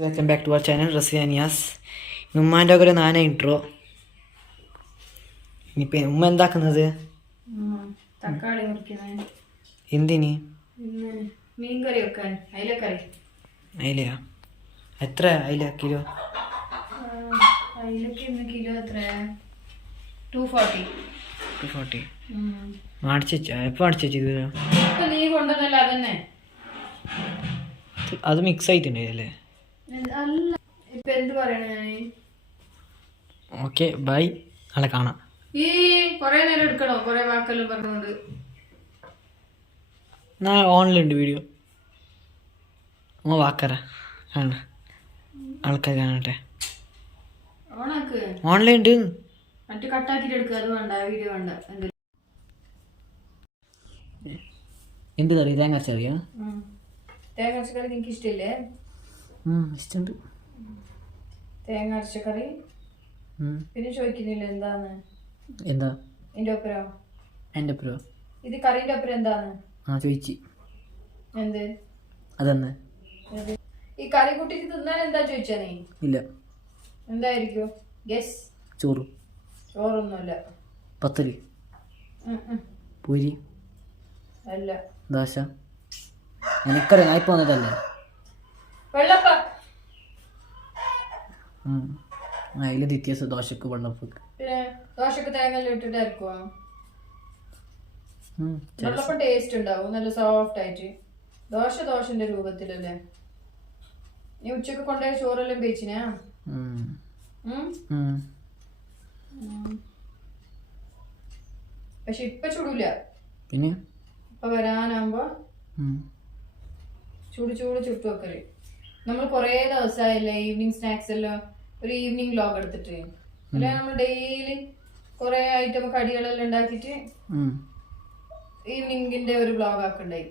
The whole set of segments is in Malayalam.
Welcome back to our channel റസിയാനിയാസ്. ഉമ്മാൻ്റെ ഒക്കെ ഒരു നാന ഇൻട്രോ. ഇനിയിപ്പോൾ ഉമ്മ എന്താക്കുന്നത്? തക്കാളി മുറിക്കുന്നത്. എന്തിന്? മീൻ കറി വെക്കാൻ. അയിലക്കറി. അയിലയാ? എത്ര അയില കിലോ? അയിലക്ക് ഇന്ന് കിലോ എത്ര? 240. 240. എപ്പോൾ അടിച്ചു വെച്ചത്? ഇപ്പൊ നീ കൊണ്ടുവന്നല്ല അതന്നെ. അത് മിക്സ് ആയിട്ടുണ്ടായില്ലേ? അല്ല, ഇപ്പൊ എന്ത് പറയണ ഞാന്? ഓക്കെ ബൈ, നാളെ കാണാം. ഈ കൊറേ നേരം എടുക്കണോ കൊറേ വാക്കെല്ലാം പറഞ്ഞോണ്ട്? നാളെ ഓൺലൈനുണ്ട് വീഡിയോ. വാക്കറ കാണ ആൾക്കാർ കാണട്ടെ. ഓണാക്ക്. ഓൺലൈൻ ഉണ്ട്. മറ്റു കട്ടാക്കിട്ട് എടുക്കുക. അത് വേണ്ട, വീഡിയോ വേണ്ട. എന്ത് കറി? തേങ്ങ അരച്ചറിയാ? തേങ്ങ അരച്ച കറി നിനക്ക് ഇഷ്ടമില്ലേ? ഇഷ്ടമുണ്ട്. തേങ്ങ അരച്ച കറി. പിന്നെ ചോദിക്കുന്നില്ല എന്താന്ന്? എന്താ എന്റെ ഒപ്പരോ? എൻ്റെ ഒപ്പരോ? ഇത് കറീന്റെ ഒപ്പരം എന്താന്ന്? ചോദിച്ചു. എന്ത്? അതെന്ന് ഈ കറി കൂട്ടിട്ട് തിന്നാൻ എന്താ ചോദിച്ചാ നീ? ഇല്ല. എന്തായിരിക്കും ഗസ്? ചോറ്. ചോറൊന്നുമല്ല. പത്തല്, പൂരി, അല്ല. ദോശ. എനിക്കറിയാം, ഞാൻ ഇപ്പോൾ വന്നിട്ടല്ലേ. വെള്ളപ്പ. അതിൽ വ്യത്യാസം ദോശക്ക് വെള്ളപ്പ്. പിന്നെ ദോശക്ക് തേങ്ങ ഇട്ടിട്ട് അരക്കുവാ. വെള്ളപ്പം ടേസ്റ്റ് ഉണ്ടാവും, നല്ല സോഫ്റ്റ് ആയിട്ട്. ദോശ ദോശന്റെ രൂപത്തിലല്ലേ. നീ ഉച്ചക്ക് കൊണ്ടുപോയ ചോറെല്ലാം വേച്ചിനാ? പക്ഷെ ഇപ്പൊ ചൂടില്ല. പിന്നെ ഇപ്പൊ വരാനാകുമ്പോ ചൂട് ചുട്ടു വെക്കല്. നമ്മൾ കൊറേ ദിവസമായില്ലേ ഈവനിങ് സ്നാക്സ് എല്ലാം ഒരു ഈവനിങ് വ്ലോഗ് എടുത്തിട്ട്. അല്ലെ നമ്മൾ ഡെയിലി കൊറേ ഐറ്റം കടികളെല്ലാം ഉണ്ടാക്കിട്ട് ഈവനിങ്ങിന്റെ ഒരു വ്ലോഗ് ആക്കണ്ടായി.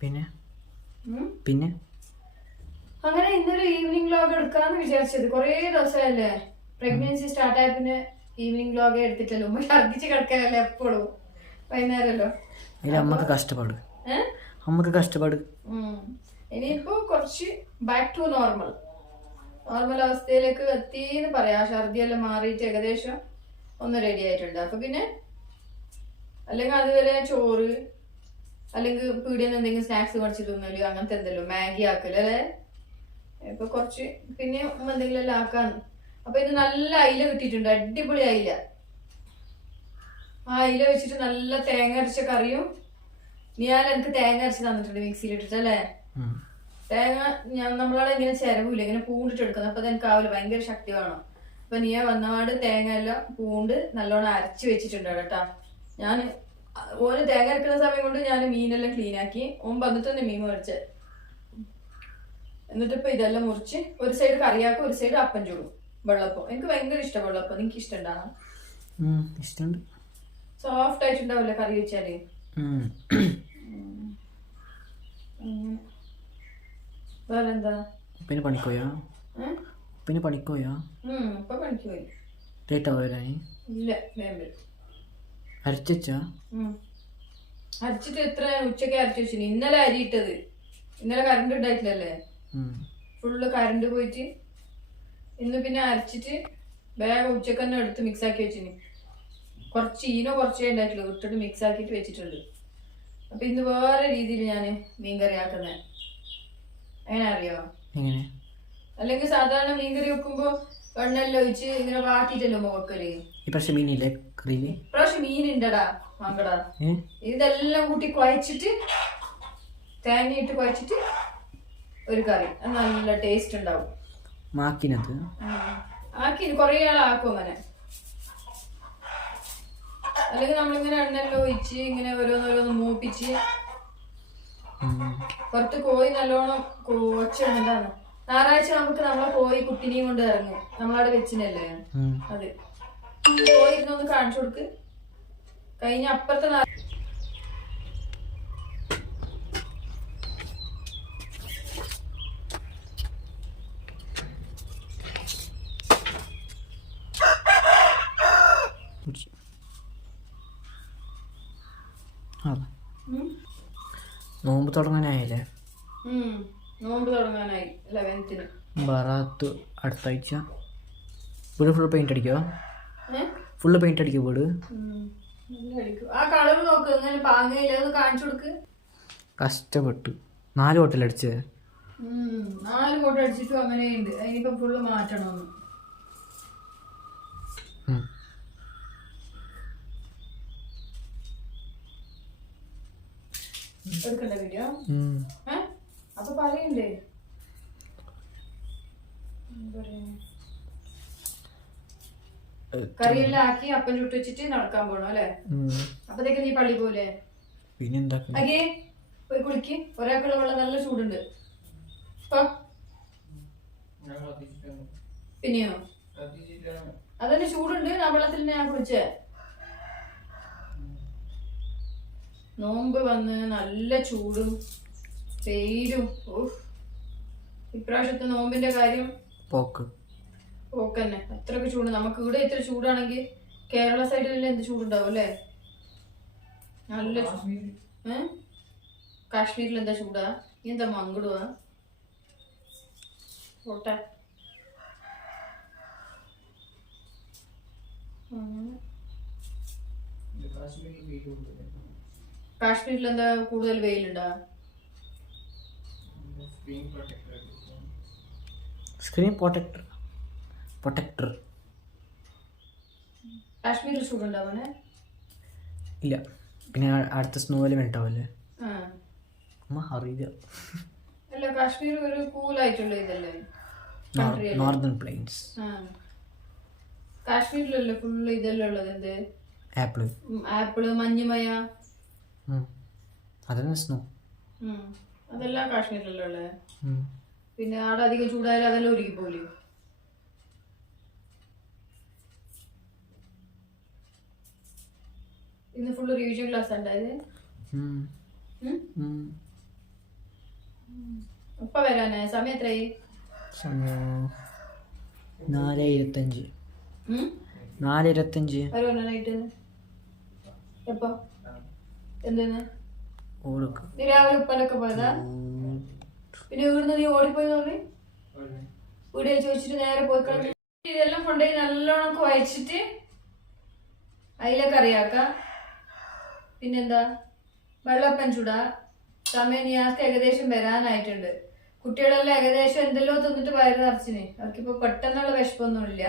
പിന്നെ പിന്നെ അങ്ങനെ ഇന്നൊരു ഈവനിങ് വ്ലോഗ് എടുക്കാന്ന് വിചാരിച്ചത്. കൊറേ ദിവസമല്ലേ പ്രഗ്നൻസി സ്റ്റാർട്ട് ആയ പിന്നെ ഈവനിങ് വ്ലോഗ് എടുത്തിട്ടല്ലോ. ഉമ്മ ഛർദിച്ച് കിടക്കാനല്ലേ എപ്പോഴും വൈകുന്നേരമല്ലോ. അമ്മക്ക് കഷ്ടപ്പാട്. അമ്മക്ക് കഷ്ടപ്പാട്. ഇനിയിപ്പോ കുറച്ച് ബാക്ക് ടു നോർമൽ അവസ്ഥയിലേക്ക് എത്തിന്ന് പറയാ. ഛർദിയെല്ലാം മാറിയിട്ട് ഏകദേശം ഒന്ന് റെഡി ആയിട്ടുണ്ട്. അപ്പൊ പിന്നെ അല്ലെങ്കിൽ അതുവരെ ചോറ് അല്ലെങ്കിൽ പീടിയെന്ന് എന്തെങ്കിലും സ്നാക്സ് മേടിച്ച് തിന്നല്, അങ്ങനത്തെ എന്തെല്ലോ മാഗി ആക്കല് അല്ലെ. ഇപ്പൊ കുറച്ച് പിന്നെ എന്തെങ്കിലും എല്ലാം ആക്കാന്ന്. അപ്പൊ ഇത് നല്ല അയില കിട്ടിയിട്ടുണ്ട്, അടിപൊളി അയില. ആ അയില വെച്ചിട്ട് നല്ല തേങ്ങ അരച്ച കറിയും. ഞാൻ എനിക്ക് തേങ്ങ അരച്ച് തന്നിട്ടുണ്ട് മിക്സിയിലിട്ടിട്ട് അല്ലേ. തേങ്ങ നമ്മളവിടെ ഇങ്ങനെ ചിരവില്ല, ഇങ്ങനെ പൂണ്ടിട്ട് എടുക്കുന്നത്. അപ്പൊ അതെനിക്ക് ആവില്ല, ഭയങ്കര ശക്തി വേണം. അപ്പൊ നീ വന്നപാട് തേങ്ങ എല്ലാം പൂണ്ട് നല്ലോണം അരച്ച് വെച്ചിട്ടുണ്ട് കേട്ടാ. ഞാൻ ഓന് തേങ്ങ അരക്കുന്ന സമയം കൊണ്ട് ഞാൻ മീനെല്ലാം ക്ലീൻ ആക്കി. ഓൻ വന്നിട്ട് തന്നെ മീൻ മേടിച്ച്. എന്നിട്ട് ഇപ്പൊ ഇതെല്ലാം മുറിച്ച് ഒരു സൈഡ് കറിയാക്കും, ഒരു സൈഡ് അപ്പം ചൂടും. വെള്ളപ്പം എനിക്ക് ഭയങ്കര ഇഷ്ടം. വെള്ളപ്പം നിനക്ക് ഇഷ്ടമുണ്ടാകും? ഇഷ്ടമുണ്ട്. സോഫ്റ്റ് ആയിട്ടുണ്ടാവില്ലേ കറി വെച്ചാല്. വേറെന്താ? പിന്നെ പണിക്കോയാ? പിന്നെ പണിക്കോയാ? ഇപ്പൊ പണിക്ക് പോയി. ലേറ്റ് ആവാനി? ഇല്ല, വേഗം വരും. അരച്ചാ? അരച്ചിട്ട് എത്ര ഉച്ചക്ക് അരച്ചു വെച്ചു. ഇന്നലെ അരിയിട്ടത്. ഇന്നലെ കറണ്ട് ഉണ്ടായിട്ടില്ലല്ലേ, ഫുള്ള് കറണ്ട് പോയിട്ട്. ഇന്ന് പിന്നെ അരച്ചിട്ട് വേഗം ഉച്ചക്ക് തന്നെ എടുത്ത് മിക്സ് ആക്കി വെച്ചിന്. കുറച്ച് കുറച്ചേ ഉണ്ടായിട്ടുള്ളൂ, ഇട്ടിട്ട് മിക്സ് ആക്കിയിട്ട് വെച്ചിട്ടുണ്ട്. അപ്പൊ ഇന്ന് വേറെ രീതിയിൽ ഞാൻ മീൻകറി ആക്കുന്നത്. എങ്ങനെ അറിയോ? അല്ലെങ്കിൽ സാധാരണ മീൻകറി വെക്കുമ്പോ എണ്ണെല്ലാം ഒഴിച്ച് ഇങ്ങനെ വാട്ടിട്ടല്ലോ വെക്കല്. ഇപ്രാവശ്യം മീനില്ലേ കറിയില്? ഇപ്രാവശ്യം മീനുണ്ടടാ മങ്കടാ. ഇതെല്ലാം കൂട്ടി കുഴച്ചിട്ട് തേങ്ങയിട്ട് കുഴച്ചിട്ട് ഒരു കറി നല്ല ടേസ്റ്റ് ഉണ്ടാവും. മാക്കിനത് ആക്കി കൊറേ ആളാക്കും അങ്ങനെ. അല്ലെങ്കിൽ നമ്മളിങ്ങനെ എണ്ണെല്ലാം ഒഴിച്ച് ഇങ്ങനെ ഓരോന്നോരോന്ന് മൂപ്പിച്ച്. പുറത്ത് കോഴി നല്ലോണം കൊച്ചിടുന്നുണ്ടാണ്. ഞായറാഴ്ച നമുക്ക് നമ്മളെ കോഴി കുട്ടിനെയും കൊണ്ട് ഇറങ്ങും. നമ്മളവിടെ വെച്ചിനല്ലേ അത്. കോഴി ഇരുന്നൊന്ന് കാണിച്ചു കൊടുക്ക്. കഴിഞ്ഞ അപ്പുറത്തെ നോമ്പ് തുടങ്ങാനായില്ലേ? നോമ്പ് തുടങ്ങാനായി 11th ബറാത്ത് അടുത്ത ആഴ്ച. വീട് ഫുൾ പെയിന്റ് അടിക്കോ? ഫുള്ള് പെയിന്റ് അടിക്കോ വീട്? ആ കളർ നോക്ക്, ഇങ്ങനെ പാങ്ങയില്ല, അത് കാണിച്ചു കൊടുക്ക്. കഷ്ടപ്പെട്ടു 4 ബോട്ടിൽ അടിച്ചേ. 4 ബോട്ടിൽ അടിച്ചിട്ടും അങ്ങനെയുണ്ട്. അതിനിപ്പോ ഫുള്ള് മാറ്റണമെന്ന്. എടുക്കണ്ട വീഡിയോ? അപ്പൊ പറയണ്ടേ? കറിയെല്ലാം ആക്കി അപ്പം ചുട്ട് വെച്ചിട്ട് നടക്കാൻ പോണോ അല്ലെ? അപ്പത്തേക്ക് നീ പള്ളി പോലെ അകെ പോയി കുളിക്ക്. ഒരാൾക്കുള്ള വെള്ളം നല്ല ചൂടുണ്ട്. പിന്നെയോ അതന്നെ ചൂടുണ്ട്. ആ വെള്ളത്തിൽ ഞാൻ കുളിച്ചേ. നോമ്പ് വന്ന് നല്ല ചൂടും വെയിലും. ഇപ്രാവശ്യത്തെ നോമ്പിന്റെ കാര്യം പോക്കന്നെ. അത്രക്ക് ചൂട്. നമുക്ക് ഇവിടെ ഇത്ര ചൂടാണെങ്കിൽ കേരള സൈഡിൽ എന്ത് ചൂടുണ്ടാവും അല്ലേ? നല്ല കാശ്മീരിൽ എന്താ ചൂടാ? എന്താ മങ്കിടുവാ? പോട്ടെ. കാശ്മീരിൽ എന്താ കൂടുതൽ വെയിലുണ്ടാ? Screen protector. കാശ്മീരിൽ ചൂടുണ്ടാവണേ ഇല്ല. പിന്നെ അടുത്ത സ്നോ എല്ലാം ഉണ്ടാവല്ലേ? അറിയില്ല. അല്ല, കാശ്മീർ ഒരു കൂളായിട്ടുള്ള ഇതല്ലേ? Northern planes. കാശ്മീരിലല്ലേ ഫുള്ള് ഇതെല്ലാം ഉള്ളത്? എന്ത് ആപ്പിള് മഞ്ഞുമയ അതന്നെ സ്നോ. അതെല്ലാം കാശ്മീരിലല്ലേ ഉള്ളത്. പിന്നെ അവിടെ അധികം ചൂടായാലും അതെല്ലാം ഒരുക്കി പോലെ. ഇന്ന് ഫുള്ള് റിവിഷൻ ക്ലാസ് ഉണ്ടായത്. ഇപ്പൊ വരാനേ സമയം എത്രയായി? 4:25. 4:25 വരാനായിട്ട്. എപ്പോ? എന്തെന്ന്? നീ രാവിലെ ഉപ്പനൊക്കെ പോയതാ? പിന്നെ ഇവിടുന്ന് നീ ഓടിപ്പോയെന്ന് പറഞ്ഞു. വീഡിയോ ചോദിച്ചിട്ട് നേരെ പോയി കളഞ്ഞു. ഇതെല്ലാം കൊണ്ടുപോയി നല്ലോണം കുഴച്ചിട്ട് അതിലേക്ക് കറിയാക്ക. പിന്നെന്താ, വെള്ളപ്പം ചൂടാ. സമയം നിയാസ്ക്ക് ഏകദേശം വരാനായിട്ടുണ്ട്. കുട്ടികളെല്ലാം ഏകദേശം എന്തെല്ലോ തിന്നിട്ട് വയറ് നിറച്ചിന്. അവർക്കിപ്പോ പെട്ടെന്നുള്ള വിശപ്പൊന്നുമില്ല.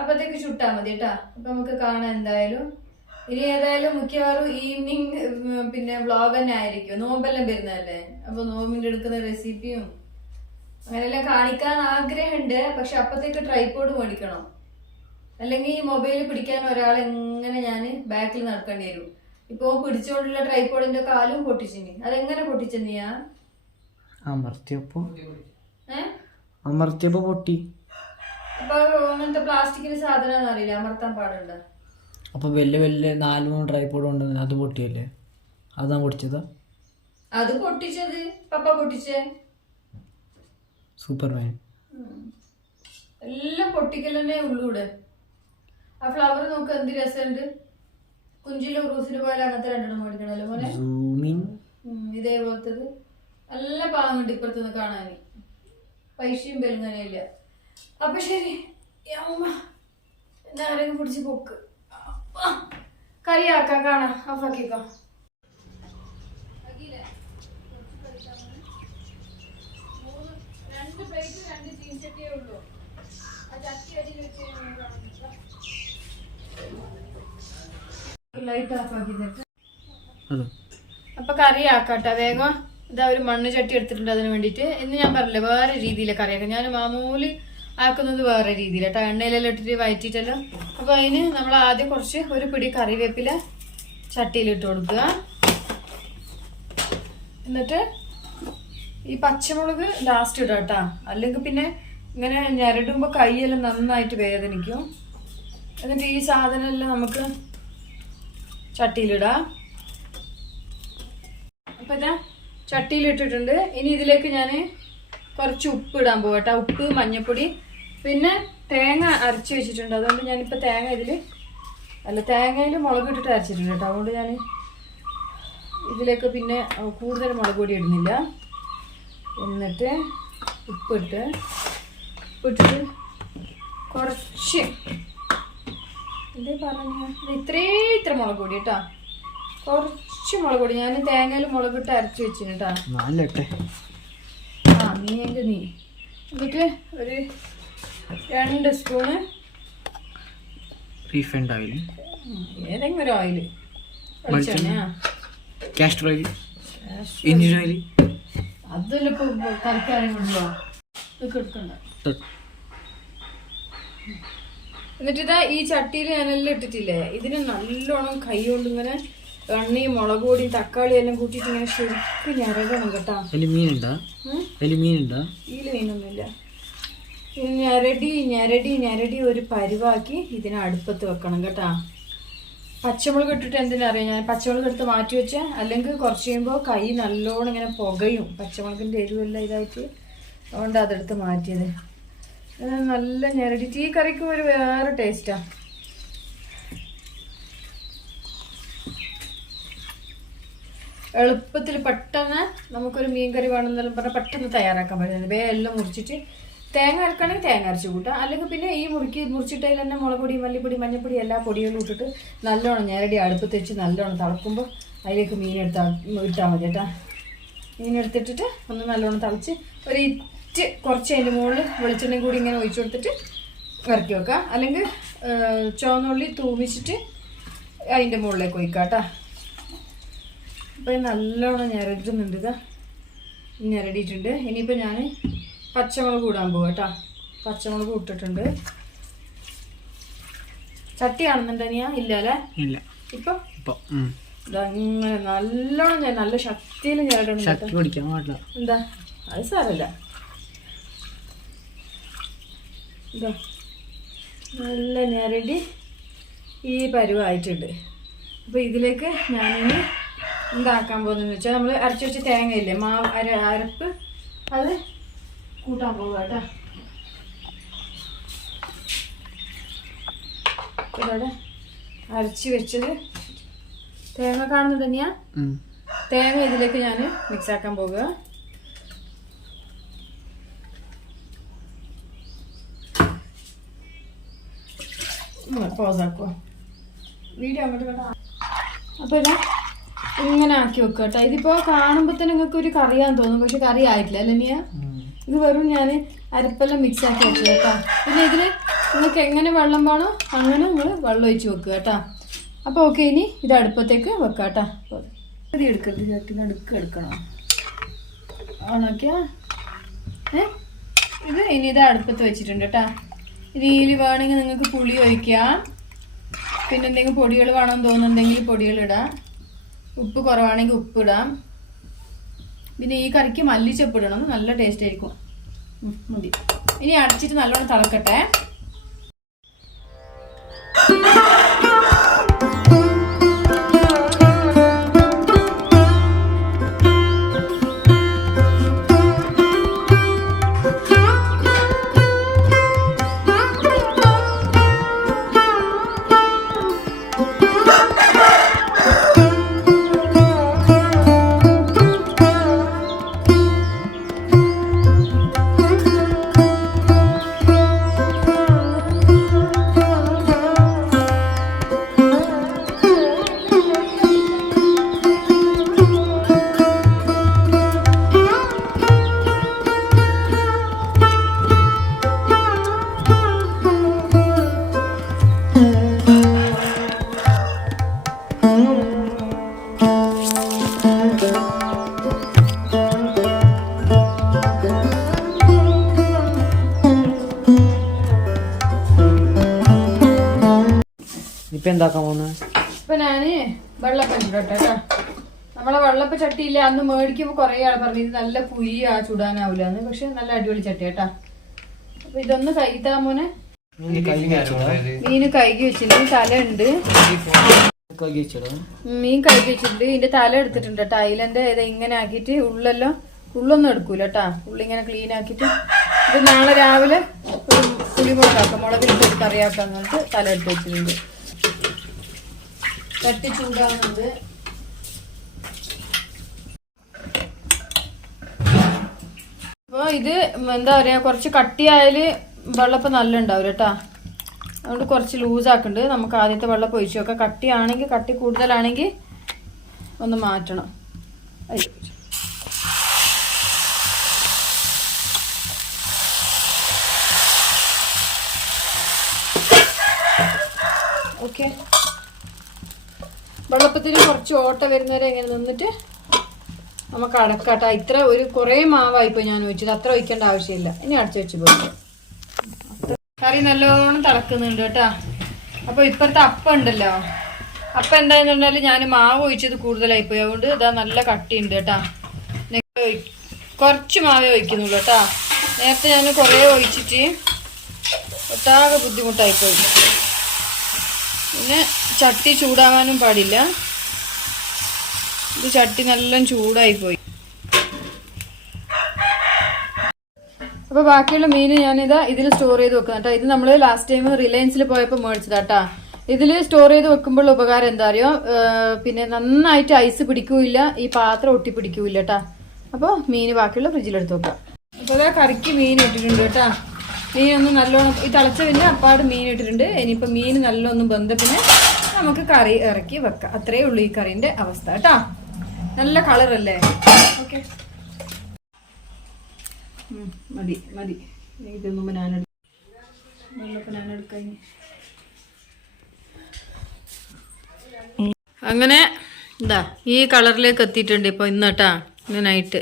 അപ്പത്തേക്ക് ചുട്ടാ മതി കേട്ടാ. അപ്പൊ നമുക്ക് കാണാം എന്തായാലും. ഇനി ഏതായാലും മിക്കവാറും ഈവനിങ് പിന്നെ വ്ളോഗ് തന്നെ ആയിരിക്കും. നോമ്പെല്ലാം വരുന്നതല്ലേ. അപ്പൊ നോമ്പിന്റെ എടുക്കുന്ന റെസിപ്പിയും അങ്ങനെല്ലാം കാണിക്കാൻ ആഗ്രഹമുണ്ട്. പക്ഷെ അപ്പത്തേക്ക് ട്രൈപോഡ് മേടിക്കണം. അല്ലെങ്കിൽ ഈ മൊബൈൽ പിടിക്കാൻ ഒരാൾ എങ്ങനെ ഞാൻ ബാക്കിൽ നടക്കേണ്ടി വരും. ഇപ്പൊ പിടിച്ചോണ്ടുള്ള ട്രൈപോഡിന്റെ കാലും പൊട്ടിച്ചിനി. അതെങ്ങനെ പൊട്ടിച്ചെന്നിയാ? അമർത്തിയപ്പോ പൊട്ടി. അപ്പൊ അങ്ങനത്തെ പ്ലാസ്റ്റിക്കിന്റെ സാധനം അറിയില്ല, അമർത്താൻ പാടുണ്ട്. അപ്പൊ വലിയ 4-3 ട്രൈപോഡ് ഉണ്ട്, അത് പൊട്ടിയല്ലേ? അതാ പൊട്ടിച്ചതാ? അത് പൊട്ടിച്ചത് പപ്പ പൊട്ടിച്ചേ. സൂപ്പർമാൻ എല്ലാം പൊട്ടിക്കലന്നെ ഉള്ളൂടെ. ആ ഫ്ലവർ നോക്ക് എന്ത് രസമുണ്ട്. കുഞ്ചിലോ റൂസിന് പോലെ അങ്ങനത്തെ 2 മേടിക്കണല്ലോ പോലെ. ഇതേപോലത്തത് നല്ല പാങ്ങുണ്ട് ഇപ്പുറത്തുനിന്ന് കാണാൻ. പൈസയും പെരുങ്ങനെയില്ല. അപ്പൊ ശരി, എന്നാരെങ്കിലും പിടിച്ച് പൊക്ക്. കറിയാക്കാം, കാണാം. ഓഫാക്കിക്കോ. അപ്പൊ കറി ആക്കാട്ടെ വേഗം. ഇതാ ഒരു മണ്ണ് ചട്ടി എടുത്തിട്ടുണ്ട് അതിന് വേണ്ടിട്ട്. ഇന്ന് ഞാൻ പറഞ്ഞില്ലേ വേറെ രീതിയിലെ കറിയാക്കാം. ഞാൻ മാമൂലി ആക്കുന്നത് വേറെ രീതിയിലാട്ടോ. എണ്ണയിലെല്ലാം ഇട്ടിട്ട് വയറ്റിട്ടല്ലോ. അപ്പൊ അതിന് നമ്മൾ ആദ്യം കുറച്ച് ഒരു പിടി കറിവേപ്പില ചട്ടിയിലിട്ട് കൊടുക്കുക. എന്നിട്ട് ഈ പച്ചമുളക് ലാസ്റ്റ് ഇടാം കേട്ടാ. അല്ലെങ്കിൽ പിന്നെ ഇങ്ങനെ ഞരടുമ്പോൾ കൈയെല്ലാം നന്നായിട്ട് വേദനിക്കും. എന്നിട്ട് ഈ സാധനം എല്ലാം നമുക്ക് ചട്ടിയിലിടാം. അപ്പൊ ഇതാ ചട്ടിയിലിട്ടിട്ടുണ്ട്. ഇനി ഇതിലേക്ക് ഞാൻ കുറച്ച് ഉപ്പ് ഇടാൻ പോകട്ടെ. ഉപ്പ്, മഞ്ഞൾപ്പൊടി, പിന്നെ തേങ്ങ അരച്ച് വെച്ചിട്ടുണ്ട്. അതുകൊണ്ട് ഞാനിപ്പോൾ തേങ്ങയിൽ മുളക് ഇട്ടിട്ട് അരച്ചിട്ടുണ്ട് കേട്ടോ. അതുകൊണ്ട് ഞാൻ ഇതിലേക്ക് പിന്നെ കൂടുതൽ മുളക് പൊടി ഇടുന്നില്ല. എന്നിട്ട് ഉപ്പിട്ടിട്ട് കുറച്ച് എന്തേ പറഞ്ഞു ഇത്ര മുളക് പൊടി കേട്ടോ, കുറച്ച് മുളക് പൊടി. ഞാൻ തേങ്ങയിൽ മുളകിട്ട് അരച്ച് വെച്ചിന് കേട്ടോ. ആ നീ എന്നിട്ട് ഒരു 2 സ്പൂണ് റീഫൈൻഡ് ഓയിൽ, ഏതെങ്കിലും ഒരു ഓയിൽ, വെളിച്ചെണ്ണ, കാസ്റ്റർ ഓയിൽ, എഞ്ചിൻ ഓയിൽ. അതെല്ലാം ഇപ്പൊ തൽക്കാലം കൊണ്ടുപോവാ, ഇതൊക്കെ എടുക്കണ്ട. എന്നിട്ട് ഇതാ ഈ ചട്ടിയിൽ ഞാനെല്ലാം ഇട്ടിട്ടില്ലേ, ഇതിന് നല്ലോണം കൈ കൊണ്ട് ഇങ്ങനെ എണ്ണയും മുളക് പൊടിയും തക്കാളി എല്ലാം കൂട്ടിയിട്ട് ഇങ്ങനെ ശരിക്കും ഞരടണം കേട്ടോ. ഇതിൽ മീനൊന്നുമില്ല. ഞരടി ഒരു പരുവാക്കി ഇതിനെ അടുപ്പത്ത് വെക്കണം കേട്ടാ. പച്ചമുളക് ഇട്ടിട്ട് എന്തിനാ അറിയാം, ഞാൻ പച്ചമുളക് എടുത്ത് മാറ്റി വെച്ചാൽ അല്ലെങ്കിൽ കുറച്ച് കഴിയുമ്പോൾ കൈ നല്ലോണം ഇങ്ങനെ പുകയും, പച്ചമുളകിൻ്റെ എരിവെല്ലാം ഇതായിട്ട്. അതുകൊണ്ട് അതെടുത്ത് മാറ്റിയത്. നല്ല ഞരടിയിട്ട് ഈ കറിക്ക് ഒരു വേറെ ടേസ്റ്റാ. എളുപ്പത്തിൽ പെട്ടെന്ന് നമുക്കൊരു മീൻ കറി വേണമെന്നെല്ലാം പറഞ്ഞാൽ പെട്ടെന്ന് തയ്യാറാക്കാൻ പറ്റുന്നത്. എല്ലാം മുറിച്ചിട്ട് തേങ്ങ അരക്കണമെങ്കിൽ തേങ്ങ അരച്ച് കൂട്ടാം, അല്ലെങ്കിൽ പിന്നെ ഈ മുറിച്ചിട്ടതിൽ തന്നെ മുളക് പൊടി, മല്ലിപ്പൊടി, മഞ്ഞൾപ്പൊടി എല്ലാ പൊടികളും ഇട്ടിട്ട് നല്ലോണം ഞരടി അടുപ്പത്ത് വെച്ച് നല്ലോണം തിളക്കുമ്പോൾ അതിലേക്ക് ഇട്ടാൽ മതി കേട്ടോ. മീനെടുത്തിട്ടിട്ട് ഒന്ന് നല്ലോണം തിളച്ച് ഒരു കുറച്ച് അതിൻ്റെ മുകളിൽ വെളിച്ചെണ്ണയും കൂടി ഇങ്ങനെ ഒഴിച്ചു കൊടുത്തിട്ട് ഇറക്കി വെക്കാം, അല്ലെങ്കിൽ ചുവന്നുള്ളി തൂമിച്ചിട്ട് അതിൻ്റെ മുകളിലേക്ക് ഒഴിക്കാം കേട്ടോ. അപ്പോൾ നല്ലോണം ഞരടുന്നുണ്ട്, ഇതാ ഞരടിയിട്ടുണ്ട്. ഇനിയിപ്പോൾ ഞാൻ പച്ചമുളക് ഇടാൻ പോകും കേട്ടോ. പച്ചമുളക് ഇട്ടിട്ടുണ്ട്. ചട്ടി കാണുന്നുണ്ടെനിയാ? ഇല്ല അല്ലേ? ഇപ്പം ഇതങ്ങനെ നല്ലോണം നല്ല ശക്തിയിൽ ഞരടണം. എന്താ അത് സാരമില്ല. ഇതാ നല്ല ഞരടി ഈ പരുവായിട്ടുണ്ട്. അപ്പോൾ ഇതിലേക്ക് ഞാനിനി എന്താക്കാൻ പോകുന്നതെന്ന് വെച്ചാൽ നമ്മൾ അരച്ച് വെച്ച തേങ്ങയില്ലേ, അരപ്പ്, അത് കൂട്ടാൻ പോകുക കേട്ടോ. ഇവിടെ അരച്ച് വെച്ചത് തേങ്ങ കാണുന്നത് തന്നെയാ. തേങ്ങ ഇതിലേക്ക് ഞാൻ മിക്സ് ആക്കാൻ പോകുക. പോസാക്കുക വീഡിയോ അങ്ങോട്ട് കേട്ടോ. അപ്പോൾ ഇതാ ഇങ്ങനെ ആക്കി വെക്കുക കേട്ടോ. ഇതിപ്പോൾ കാണുമ്പോൾ തന്നെ നിങ്ങൾക്ക് ഒരു കറിയാന്ന് തോന്നും, പക്ഷെ കറി ആയിട്ടില്ല അല്ലേ നീയാ? ഇത് വെറും ഞാൻ അരപ്പെല്ലാം മിക്സ് ആക്കി വെച്ചു കേട്ടോ. പിന്നെ ഇതിൽ നിങ്ങൾക്ക് എങ്ങനെ വെള്ളം വേണോ അങ്ങനെ നിങ്ങൾ വെള്ളം ഒഴിച്ച് വെക്കുക കേട്ടോ. അപ്പോൾ ഓക്കെ, ഇനി ഇത് അടുപ്പത്തേക്ക് വെക്കാം കേട്ടോ. ഇത് എടുക്കരുത്, ചട്ടി എടുക്കണം ഓണാക്കിയാ ഇത്. ഇനി ഇത് അടുപ്പത്ത് വെച്ചിട്ടുണ്ട് കേട്ടോ. ഇതിൽ വേണമെങ്കിൽ നിങ്ങൾക്ക് പുളി ഒഴിക്കാം, പിന്നെ എന്തെങ്കിലും പൊടികൾ വേണമെന്ന് തോന്നുന്നുണ്ടെങ്കിൽ പൊടികൾ ഇടാം, ഉപ്പ് കുറവാണെങ്കിൽ ഉപ്പ് ഇടാം. പിന്നെ ഈ കറിക്ക് മല്ലിച്ചപ്പ് ഇടണം, നല്ല ടേസ്റ്റ് ആയിരിക്കും. മതി. ഇനി അടച്ചിട്ട് നല്ലോണം തിളക്കട്ടെ. ഇപ്പം എന്താക്കാൻ പോകുന്നത്? ഇപ്പം ഞാൻ വെള്ളപ്പം ചുടട്ടെ കേട്ടോ. നമ്മളെ വെള്ളപ്പം ചട്ടിയില്ല, അന്ന് മേടിക്കുമ്പോൾ കുറേ ആൾ പറഞ്ഞു ഇത് നല്ല കുഴിയാ ചുടാനാവില്ലാന്ന്, പക്ഷെ നല്ല അടിപൊളി ചട്ടി കേട്ടാ. അപ്പൊ ഇതൊന്ന് കൈത്താ മോനെ. മീന് കഴുകി വെച്ചിട്ടുണ്ട്, തല ഉണ്ട്. മീൻ കഴുകി വെച്ചിട്ടുണ്ട്, ഇതിന്റെ തല എടുത്തിട്ടുണ്ട് കേട്ടോ. അതിലെന്റെ ഇത് ഇങ്ങനെ ആക്കിയിട്ട് ഉള്ളൊന്നും എടുക്കൂല കേട്ടാ. ഉള്ളിങ്ങനെ ക്ലീൻ ആക്കിയിട്ട് ഇത് നാളെ രാവിലെ പുളിമുളകാക്കാം, മുളകിലിട്ട് ഒരു കറിയാക്കാന്ന് പറഞ്ഞിട്ട് തല എടുത്ത് വെച്ചിട്ടുണ്ട്. ചട്ടി ചൂടാവുന്നുണ്ട്. ഇത് എന്താ പറയാ, കുറച്ച് കട്ടിയായാൽ വെള്ളപ്പം നല്ല ഉണ്ടാവില്ല കേട്ടാ. അതുകൊണ്ട് കുറച്ച് ലൂസാക്കുന്നുണ്ട്. നമുക്ക് ആദ്യത്തെ വെള്ളപ്പം ഒഴിച്ചു നോക്കാം. കട്ടിയാണെങ്കിൽ, കട്ടി കൂടുതലാണെങ്കിൽ ഒന്ന് മാറ്റണം. ഓക്കെ, വെള്ളപ്പത്തിന് കുറച്ച് ഓട്ട വരുന്നവരെ ഇങ്ങനെ നിന്നിട്ട് നമുക്ക് അടക്കാട്ടാ. ഇത്ര ഒരു കുറേ മാവായിപ്പോൾ ഞാൻ ഒഴിച്ചത്, അത്ര ഒഴിക്കേണ്ട ആവശ്യമില്ല. ഇനി അടച്ചു വെച്ച് പോകും. കറി നല്ലോണം തിളക്കുന്നുണ്ട് കേട്ടാ. അപ്പോൾ ഇപ്പോഴത്തെ അപ്പം ഉണ്ടല്ലോ, അപ്പം എന്താണെന്ന് പറഞ്ഞാൽ ഞാൻ മാവ് ഒഴിച്ചത് കൂടുതലായിപ്പോയി. അതുകൊണ്ട് ഇതാ നല്ല കട്ടിയുണ്ട് കേട്ടാ. കുറച്ച് മാവേ ഒഴിക്കുന്നുള്ളൂ കേട്ടാ. നേരത്തെ ഞാൻ കുറേ ഒഴിച്ചിട്ട് ഒട്ടാകെ ബുദ്ധിമുട്ടായിപ്പോയി. പിന്നെ ചട്ടി ചൂടാവാനും പാടില്ല. ഇത് ചട്ടി നല്ല ചൂടായിപ്പോയി. അപ്പോൾ ബാക്കിയുള്ള മീൻ ഞാനിതാ ഇതിൽ സ്റ്റോർ ചെയ്ത് വെക്കാം കേട്ടോ. ഇത് നമ്മൾ ലാസ്റ്റ് ടൈം റിലയൻസിൽ പോയപ്പോൾ മേടിച്ചതാട്ടാ. ഇതിൽ സ്റ്റോർ ചെയ്ത് വെക്കുമ്പോൾ ഉപകാരം എന്താ അറിയോ, പിന്നെ നന്നായിട്ട് ഐസ് പിടിക്കൂല, ഈ പാത്രം ഒട്ടി പിടിക്കൂല കേട്ടാ. അപ്പോൾ മീൻ ബാക്കിയുള്ള ഫ്രിഡ്ജിലെടുത്ത് വെക്കാം. അപ്പോൾ അതാ കറിക്ക് മീൻ ഇട്ടിട്ടുണ്ട് കേട്ടാ. മീനൊന്ന് നല്ലോണം ഈ തിളച്ച പിന്നെ അപ്പാട് മീൻ ഇട്ടിട്ടുണ്ട്. ഇനിയിപ്പോൾ മീൻ നല്ലോണം ബന്ധത്തിന് നമുക്ക് കറി ഇറക്കി വെക്കാം. അത്രയേ ഉള്ളൂ ഈ കറീൻ്റെ അവസ്ഥ കേട്ടാ. നല്ല കളറല്ലേ? ഓക്കെ, മതി മതി. ഇതൊന്നും ഞാനെടുക്കാം. അങ്ങനെ എന്താ ഈ കളറിലേക്ക് എത്തിയിട്ടുണ്ട് ഇപ്പോൾ ഇന്ന് കേട്ടാ, ഇങ്ങനായിട്ട്.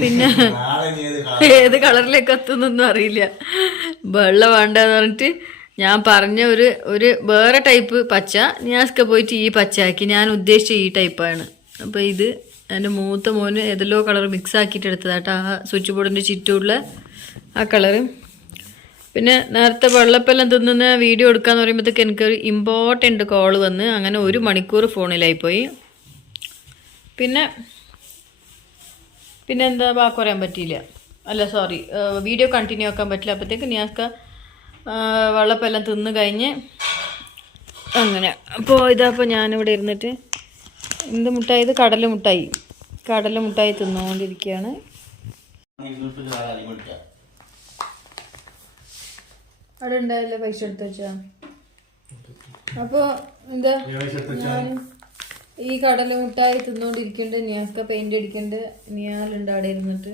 പിന്നെ ഏത് കളറിലേക്ക് എത്തുന്നൊന്നും അറിയില്ല. വെള്ളം വേണ്ടെന്ന് പറഞ്ഞിട്ട് ഞാൻ പറഞ്ഞ ഒരു വേറെ ടൈപ്പ് പച്ച ഞാനൊക്കെ പോയിട്ട് ഈ പച്ചയാക്കി. ഞാൻ ഉദ്ദേശിച്ച ഈ ടൈപ്പാണ്. അപ്പോൾ ഇത് എൻ്റെ മൂത്ത മോന് ഏതെല്ലോ കളർ മിക്സ് ആക്കിയിട്ട് എടുത്തതാട്ടോ. ആ സ്വിച്ച് ബോർഡിൻ്റെ ചുറ്റുമുള്ള ആ കളറ്. പിന്നെ നേരത്തെ വെള്ളപ്പെല്ലാം തിന്നുന്ന വീഡിയോ എടുക്കാന്ന് പറയുമ്പോഴത്തേക്ക് എനിക്കൊരു ഇമ്പോർട്ടൻ്റ് കോള് വന്ന് അങ്ങനെ 1 മണിക്കൂർ ഫോണിലായിപ്പോയി. പിന്നെ എന്താ വാക്ക് പറയാൻ പറ്റിയില്ല. അല്ല സോറി, വീഡിയോ കണ്ടിന്യൂ ആക്കാൻ പറ്റില്ല. അപ്പോഴത്തേക്ക് ഞാനൊക്കെ വെള്ളപ്പെല്ലാം തിന്ന് കഴിഞ്ഞ് അങ്ങനെ. അപ്പോൾ ഇതപ്പോൾ ഞാനിവിടെ ഇരുന്നിട്ട് എന്ത് മുട്ടായി, ഇത് കടല മുട്ടായി തിന്നുകൊണ്ടിരിക്കുകയാണ്. അവിടെ ഉണ്ടായില്ല, പൈസ എടുത്ത് വെച്ചാ. അപ്പോൾ എന്താ ഞാൻ ഈ കടല മുട്ടായി തിന്നുകൊണ്ടിരിക്കുന്നുണ്ട്. നിയാസ്ക പെയിന്റ് അടിക്കുന്നുണ്ട്. നിയാലുണ്ട് അവിടെ ഇരുന്നിട്ട്.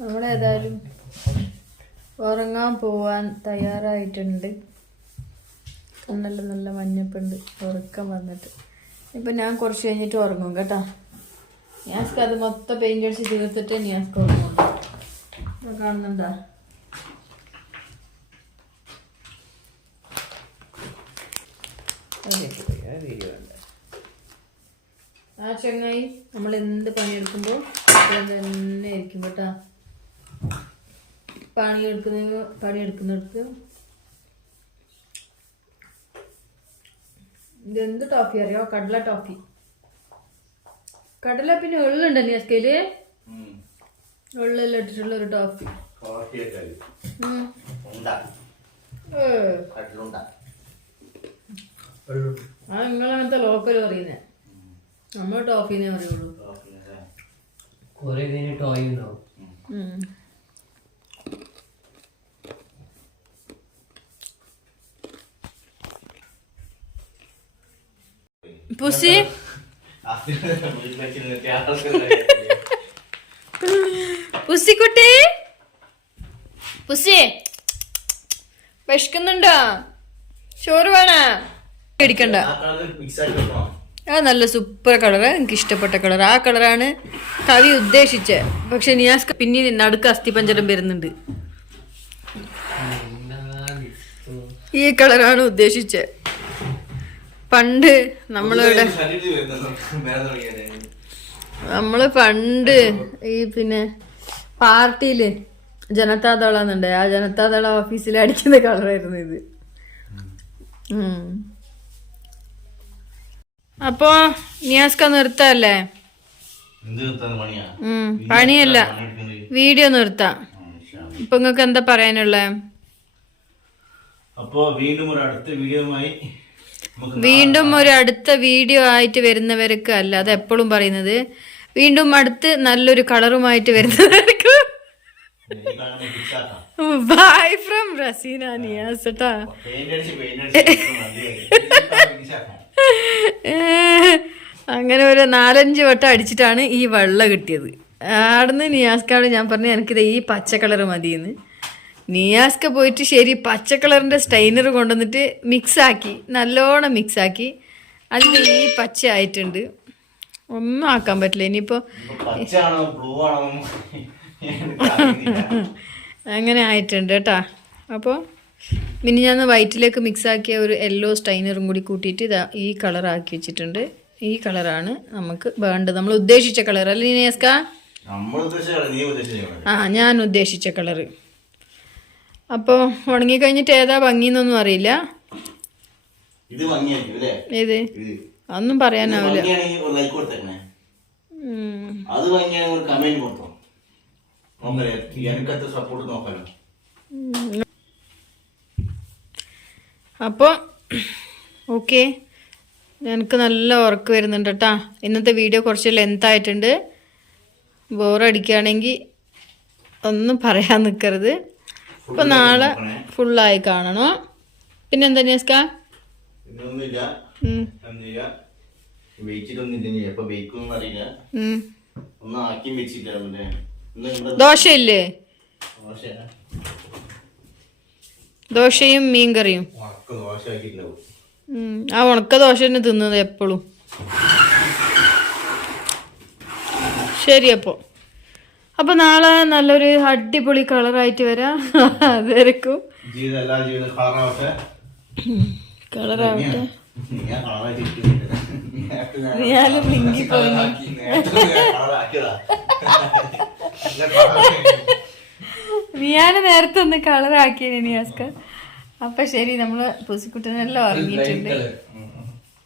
നമ്മളേതായാലും ഉറങ്ങാൻ പോവാൻ തയ്യാറായിട്ടുണ്ട്. നല്ല മഞ്ഞപ്പുണ്ട്, ഉറക്കം വന്നിട്ട്. ഇപ്പം ഞാൻ കുറച്ച് കഴിഞ്ഞിട്ട് ഉറങ്ങും കേട്ടോ. നിയാസ്ക അത് മൊത്തം പെയിന്റ് അടിച്ച് തീർത്തിട്ട് നിയാസ്ക ഉറങ്ങും. കാണുന്നുണ്ടോ? ആ ചങ്ങായി നമ്മൾ എന്ത് പണിയെടുക്കുമ്പോൾ തന്നെ ആയിരിക്കും കേട്ടോ. പണിയെടുക്കുന്നിടത്ത് ഇതെന്ത് ടോഫി അറിയോ? കടല ടോഫി. കടല പിന്നെ എള്ളുണ്ട് നിയാസ്കയില്, എള്ളെല്ലാം ഇട്ടിട്ടുള്ള ഒരു ടോഫി. ആ നിങ്ങളങ്ങനത്തെ ലോക്കൽ പറയുന്നേ, നമ്മൾ ടോഫിനെ പറയുള്ളൂ. പുസി പുസിക്കുട്ടി, പുസി വിശക്കുന്നുണ്ടോ? ചോറ് വേണ? പേടിക്കണ്ട, ആ നല്ല സൂപ്പർ കളറ്, എനിക്ക് ഇഷ്ടപ്പെട്ട കളർ. ആ കളറാണ് കവി ഉദ്ദേശിച്ചത്. പക്ഷെ നിയാസ്ക പിന്നെ നടുക്ക് അസ്ഥിപഞ്ചരം വരുന്നുണ്ട്. ഈ കളറാണ് ഉദ്ദേശിച്ചത്. പണ്ട് നമ്മള് പണ്ട് ഈ പിന്നെ പാർട്ടിയില് ജനതാദള എന്നുണ്ട്, ആ ജനതാദള ഓഫീസിൽ അടിക്കുന്ന കളറായിരുന്നു ഇത്. അപ്പൊ നിയാസ്ക നിർത്തല്ലേ? പണിയല്ല, വീഡിയോ നിർത്താം. ഇപ്പൊ നിങ്ങക്ക് എന്താ പറയാനുള്ളേ? അപ്പോ വീണ്ടും ഒരു അടുത്ത വീഡിയോ ആയിട്ട് വരുന്നവർക്ക് അല്ല, അത് എപ്പോഴും പറയുന്നത്, വീണ്ടും അടുത്ത് നല്ലൊരു കളറുമായിട്ട് വരുന്നതായിരിക്കും. ബൈ ഫ്രം റസീന നിയാസ് ട്ടാ. അങ്ങനെ ഒരു 4-5 വട്ടം അടിച്ചിട്ടാണ് ഈ വെള്ള കിട്ടിയത്. ആടുന്ന് നിയാസ്കാട് ഞാൻ പറഞ്ഞു എനിക്കിത് ഈ പച്ച കളർ മതിയെന്ന്. നിയാസ്ക പോയിട്ട് ശരി പച്ച കളറിൻ്റെ സ്റ്റൈനർ കൊണ്ടുവന്നിട്ട് മിക്സാക്കി, നല്ലോണം മിക്സാക്കി. അതിൽ ഈ പച്ച ആയിട്ടുണ്ട്. ഒന്നും ആക്കാൻ പറ്റില്ല. ഇനിയിപ്പോൾ അങ്ങനെ ആയിട്ടുണ്ട് കേട്ടാ. അപ്പോൾ പിന്നെ ഞാൻ വൈറ്റിലേക്ക് മിക്സാക്കിയ ഒരു യെല്ലോ സ്റ്റൈനറും കൂടി കൂട്ടിയിട്ട് ഇതാ ഈ കളറാക്കി വെച്ചിട്ടുണ്ട്. ഈ കളറാണ് നമുക്ക് വേണ്ടത്, നമ്മൾ ഉദ്ദേശിച്ച കളർ അല്ലേ നിയാസ്ക? ആ, ഞാൻ ഉദ്ദേശിച്ച കളറ്. അപ്പോൾ ഉണങ്ങി കഴിഞ്ഞിട്ട് ഏതാ ഭംഗിന്നൊന്നും അറിയില്ല. ഏത് അതൊന്നും പറയാനാവില്ല. അപ്പോൾ ഓക്കെ, എനിക്ക് നല്ല ഉറക്ക് വരുന്നുണ്ട് കേട്ടാ. ഇന്നത്തെ വീഡിയോ കുറച്ച് ലെങ്ത് ആയിട്ടുണ്ട്. ബോറടിക്കുകയാണെങ്കിൽ ഒന്നും പറയാൻ നിൽക്കരുത്. അപ്പോൾ നാളെ ഫുള്ളായി കാണണോ. പിന്നെന്താ നിയാസ്ക? ദോശയില്ലേ? ദോശയും മീൻകറിയും. ആ ഉണക്ക ദോശ തന്നെ തിന്നത് എപ്പോഴും. ശരി, അപ്പോൾ നാളെ നല്ലൊരു അടിപൊളി കളറായിട്ട് വരാം. അതായിരിക്കും കളറാവട്ടെ. ഞാൻ മിങ്കി പോയി. ഞാൻ നേരത്തെ ഒന്ന് കളറാക്കിയ നിയാസ്ക. അപ്പൊ ശരി, നമ്മള് പുസിക്കുട്ടനെല്ലാം ഉറങ്ങിയിട്ടുണ്ട്.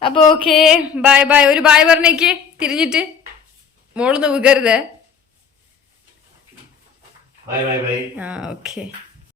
അപ്പൊ ഓക്കെ, ബൈ ബൈ. ഒരു ബൈ പറഞ്ഞേക്ക് തിരിഞ്ഞിട്ട്. മോളൊന്ന് വികരുതേ. Bye bye bye. ആ ഓക്കെ.